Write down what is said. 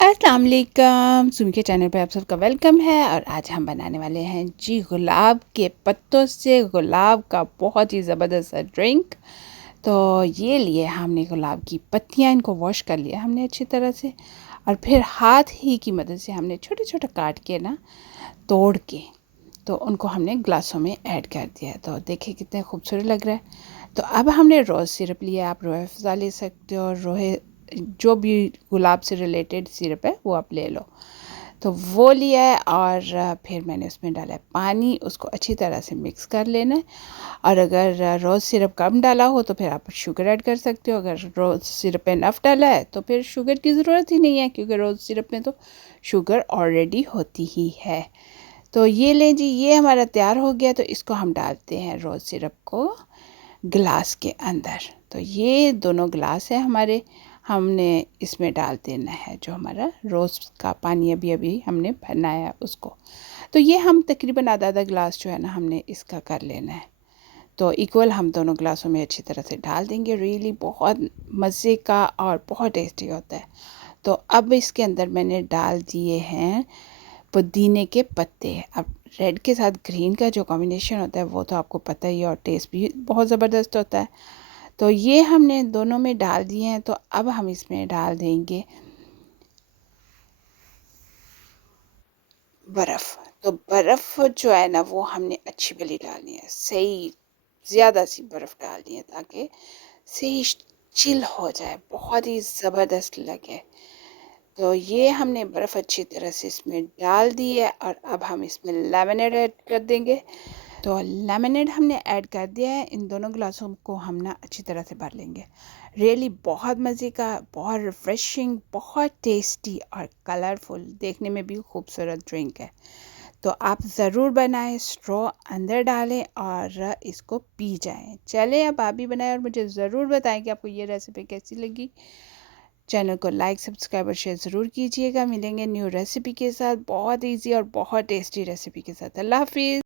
अस्सलाम वालेकुम, सुन के चैनल पे आप सबका वेलकम है। और आज हम बनाने वाले हैं जी गुलाब के पत्तों से गुलाब का बहुत ही ज़बरदस्त सा ड्रिंक। तो ये लिए हमने गुलाब की पत्तियां, इनको वॉश कर लिया हमने अच्छी तरह से, और फिर हाथ ही की मदद से हमने छोटे छोटे काट के ना तोड़ के तो उनको हमने ग्लासों में ऐड कर दिया है। तो देखिए कितने खूबसूरत लग रहा है। तो अब हमने रोज़ सिरप लिया, आप रोए अफ़ज़ा ले सकते हो, रोए जो भी गुलाब से रिलेटेड सिरप है वो आप ले लो। तो वो लिया है और फिर मैंने उसमें डाला है पानी, उसको अच्छी तरह से मिक्स कर लेना है। और अगर रोज़ सिरप कम डाला हो तो फिर आप शुगर ऐड कर सकते हो। अगर रोज़ सिरप में इनफ डाला है तो फिर शुगर की ज़रूरत ही नहीं है, क्योंकि रोज़ सिरप में तो शुगर ऑलरेडी होती ही है। तो ये लें जी, ये हमारा तैयार हो गया। तो इसको हम डालते हैं रोज़ सिरप को गिलास के अंदर। तो ये दोनों गिलास है हमारे, हमने इसमें डाल देना है जो हमारा रोज़ का पानी अभी अभी हमने बनाया उसको। तो ये हम तकरीबन आधा आधा गिलास जो है ना हमने इसका कर लेना है। तो इक्वल हम दोनों गिलासों में अच्छी तरह से डाल देंगे। रियली बहुत मज़े का और बहुत टेस्टी होता है। तो अब इसके अंदर मैंने डाल दिए हैं पुदीने के पत्ते। अब रेड के साथ ग्रीन का जो कॉम्बिनेशन होता है वो तो आपको पता ही है, और टेस्ट भी बहुत ज़बरदस्त होता है। तो ये हमने दोनों में डाल दिए हैं। तो अब हम इसमें डाल देंगे बर्फ़। तो बर्फ़ जो है ना वो हमने अच्छी वाली डालनी है, सही ज़्यादा सी बर्फ़ डालनी है ताकि सही चिल हो जाए, बहुत ही ज़बरदस्त लगे। तो ये हमने बर्फ़ अच्छी तरह से इसमें डाल दी है, और अब हम इसमें लेमनेड ऐड कर देंगे। तो लेमनेड हमने ऐड कर दिया है। इन दोनों गिलासों को हम ना अच्छी तरह से भर लेंगे। रियली बहुत मज़े का, बहुत रिफ़्रेशिंग, बहुत टेस्टी और कलरफुल, देखने में भी खूबसूरत ड्रिंक है। तो आप ज़रूर बनाएं, स्ट्रॉ अंदर डालें और इसको पी जाएं। चलें अब आप भी बनाएं और मुझे ज़रूर बताएं कि आपको ये रेसिपी कैसी लगी। चैनल को लाइक, सब्सक्राइब और शेयर ज़रूर कीजिएगा। मिलेंगे न्यू रेसिपी के साथ, बहुत ईजी और बहुत टेस्टी रेसिपी के साथ। अल्लाह हाफिज़।